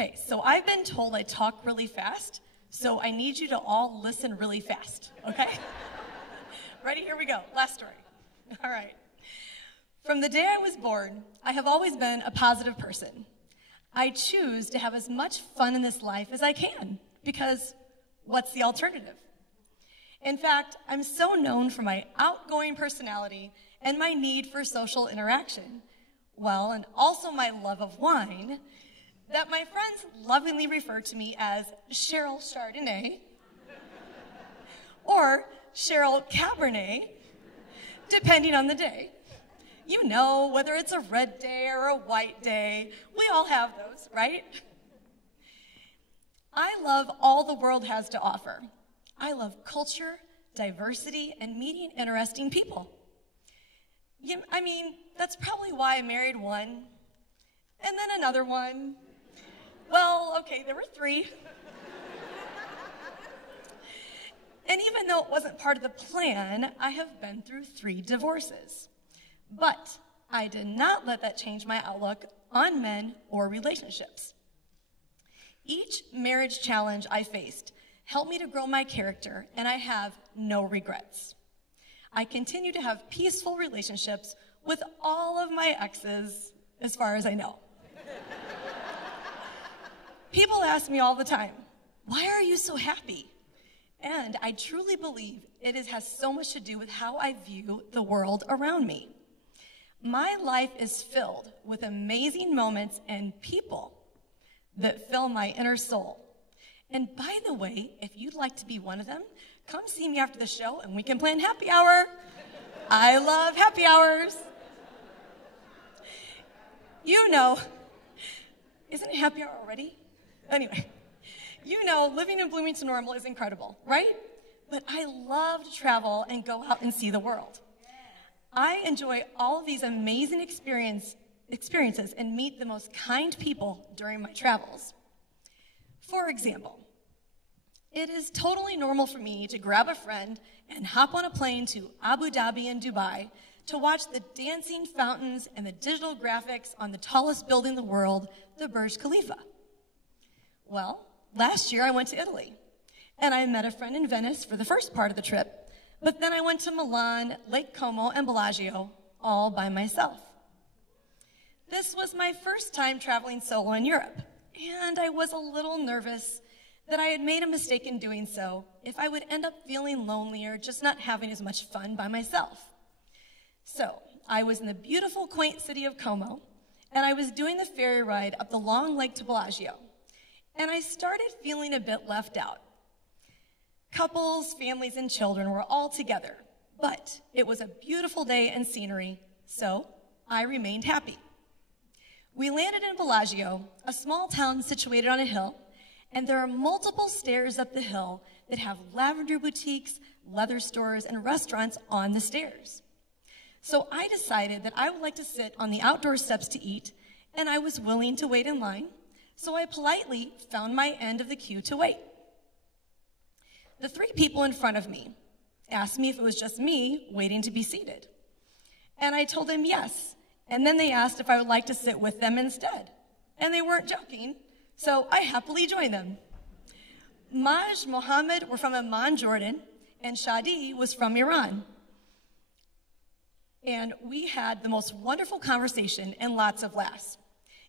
Okay, so I've been told I talk really fast, so I need you to all listen really fast, okay? Ready? Here we go. Last story. All right. From the day I was born, I have always been a positive person. I choose to have as much fun in this life as I can, because what's the alternative? In fact, I'm so known for my outgoing personality and my need for social interaction, well, and also my love of wine, that my friends lovingly refer to me as Cheryl Chardonnay or Cheryl Cabernet, depending on the day. You know, whether it's a red day or a white day, we all have those, right? I love all the world has to offer. I love culture, diversity, and meeting interesting people. I mean, that's probably why I married one, and then another one. Well, okay, there were 3. And even though it wasn't part of the plan, I have been through 3 divorces. But I did not let that change my outlook on men or relationships. Each marriage challenge I faced helped me to grow my character, and I have no regrets. I continue to have peaceful relationships with all of my exes, as far as I know. People ask me all the time, why are you so happy? And I truly believe it has so much to do with how I view the world around me. My life is filled with amazing moments and people that fill my inner soul. And by the way, if you'd like to be one of them, come see me after the show and we can plan happy hour. I love happy hours. You know, isn't it happy hour already? Anyway, you know, living in Bloomington-Normal is incredible, right? But I love to travel and go out and see the world. I enjoy all of these amazing experiences and meet the most kind people during my travels. For example, it is totally normal for me to grab a friend and hop on a plane to Abu Dhabi and Dubai to watch the dancing fountains and the digital graphics on the tallest building in the world, the Burj Khalifa. Well, last year I went to Italy, and I met a friend in Venice for the first part of the trip, but then I went to Milan, Lake Como, and Bellagio all by myself. This was my first time traveling solo in Europe, and I was a little nervous that I had made a mistake in doing so if I would end up feeling lonely or just not having as much fun by myself. So I was in the beautiful, quaint city of Como, and I was doing the ferry ride up the long lake to Bellagio, and I started feeling a bit left out. Couples, families, and children were all together, but it was a beautiful day and scenery, so I remained happy. We landed in Bellagio, a small town situated on a hill, and there are multiple stairs up the hill that have lavender boutiques, leather stores, and restaurants on the stairs. So I decided that I would like to sit on the outdoor steps to eat, and I was willing to wait in line, so I politely found my end of the queue to wait. The 3 people in front of me asked me if it was just me waiting to be seated. And I told them yes, and then they asked if I would like to sit with them instead. And they weren't joking, so I happily joined them. Maj Mohammed were from Amman, Jordan, and Shadi was from Iran. And we had the most wonderful conversation and lots of laughs.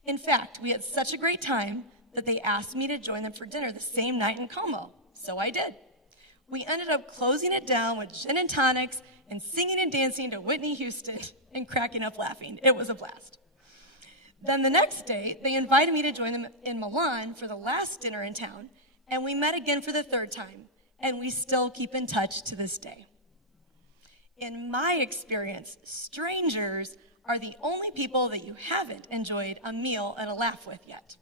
In fact, we had such a great time that they asked me to join them for dinner the same night in Como, so I did. We ended up closing it down with gin and tonics and singing and dancing to Whitney Houston and cracking up laughing. It was a blast. Then the next day, they invited me to join them in Milan for the last dinner in town, and we met again for the 3rd time, and we still keep in touch to this day. In my experience, strangers are the only people that you haven't enjoyed a meal and a laugh with yet.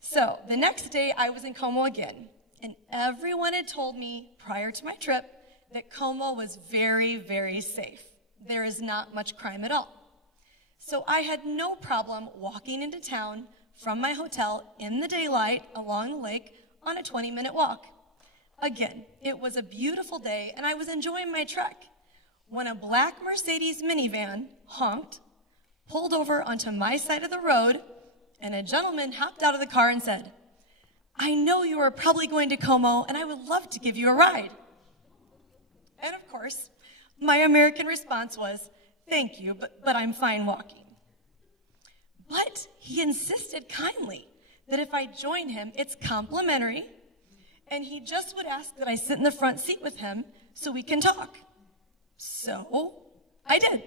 So the next day, I was in Como again, and everyone had told me prior to my trip that Como was very, very safe. There is not much crime at all. So I had no problem walking into town from my hotel in the daylight along the lake on a 20-minute walk. Again, it was a beautiful day, and I was enjoying my trek when a black Mercedes minivan honked, pulled over onto my side of the road, and a gentleman hopped out of the car and said, "I know you are probably going to Como, and I would love to give you a ride." And of course, my American response was, "Thank you, but I'm fine walking." But he insisted kindly that if I join him, it's complimentary, and he just would ask that I sit in the front seat with him so we can talk. So I did.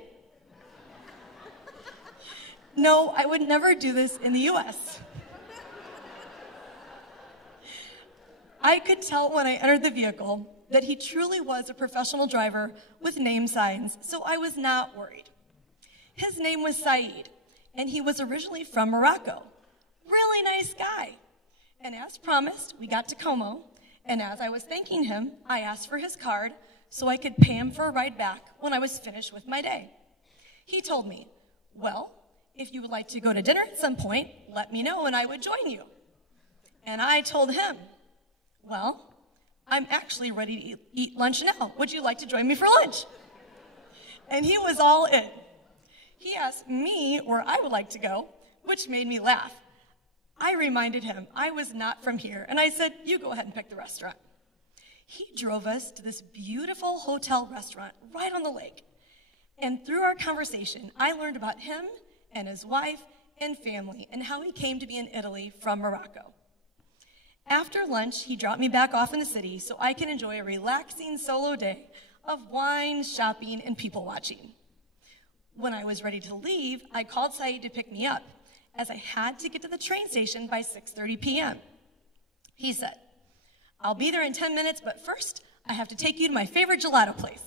No, I would never do this in the US. I could tell when I entered the vehicle that he truly was a professional driver with name signs, so I was not worried. His name was Saeed, and he was originally from Morocco. Really nice guy. And as promised, we got to Como, and as I was thanking him, I asked for his card so I could pay him for a ride back when I was finished with my day. He told me, "Well, if you would like to go to dinner at some point, let me know and I would join you." And I told him, "Well, I'm actually ready to eat lunch now. Would you like to join me for lunch?" And he was all in. He asked me where I would like to go, which made me laugh. I reminded him I was not from here, and I said, "You go ahead and pick the restaurant." He drove us to this beautiful hotel restaurant right on the lake. And through our conversation, I learned about him and his wife and family and how he came to be in Italy from Morocco. After lunch, he dropped me back off in the city so I can enjoy a relaxing solo day of wine, shopping, and people watching. When I was ready to leave, I called Saeed to pick me up, as I had to get to the train station by 6:30 p.m. He said, "I'll be there in 10 minutes, but first, I have to take you to my favorite gelato place."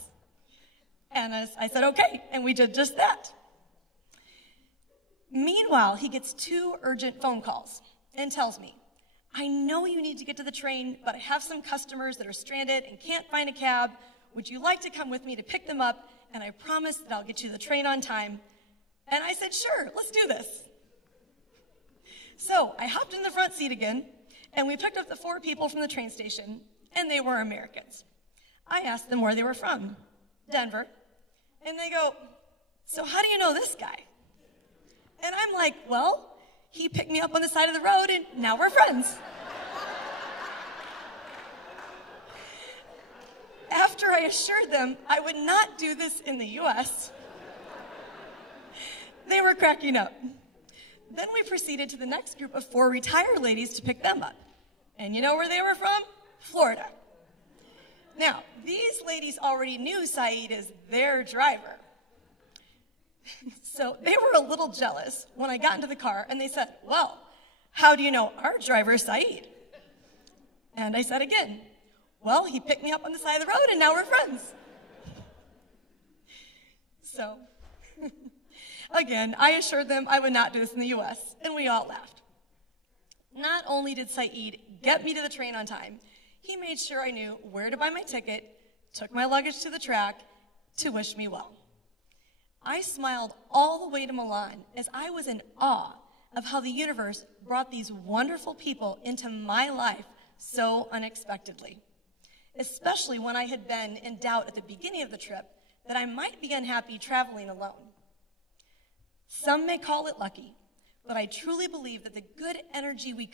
And I said, "Okay," and we did just that. Meanwhile, he gets 2 urgent phone calls and tells me, "I know you need to get to the train, but I have some customers that are stranded and can't find a cab. Would you like to come with me to pick them up? And I promise that I'll get you to the train on time." And I said, "Sure, let's do this." So I hopped in the front seat again, and we picked up the 4 people from the train station, and they were Americans. I asked them where they were from. "Denver." And they go, "So how do you know this guy?" And I'm like, "Well, he picked me up on the side of the road, and now we're friends." After I assured them I would not do this in the US, they were cracking up. Then we proceeded to the next group of 4 retired ladies to pick them up. And you know where they were from? Florida. Now, these ladies already knew Saeed as their driver. So they were a little jealous when I got into the car and they said, "Well, how do you know our driver, Saeed?" And I said again, "Well, he picked me up on the side of the road and now we're friends." So, again, I assured them I would not do this in the US, and we all laughed. Not only did Saeed get me to the train on time, he made sure I knew where to buy my ticket, took my luggage to the track to wish me well. I smiled all the way to Milan as I was in awe of how the universe brought these wonderful people into my life so unexpectedly, especially when I had been in doubt at the beginning of the trip that I might be unhappy traveling alone. Some may call it lucky, but I truly believe that the good energy we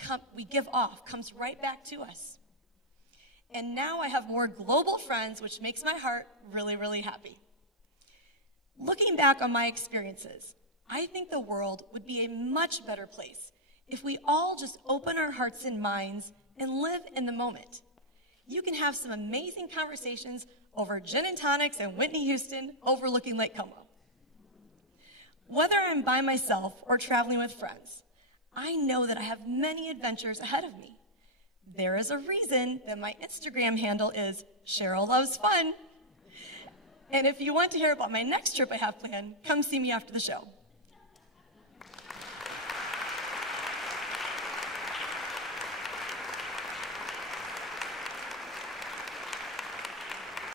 give off comes right back to us. And now I have more global friends, which makes my heart really, really happy. Looking back on my experiences, I think the world would be a much better place if we all just open our hearts and minds and live in the moment. You can have some amazing conversations over gin and tonics and Whitney Houston overlooking Lake Como. Whether I'm by myself or traveling with friends, I know that I have many adventures ahead of me. There is a reason that my Instagram handle is Cheryl Loves Fun. And if you want to hear about my next trip I have planned, come see me after the show.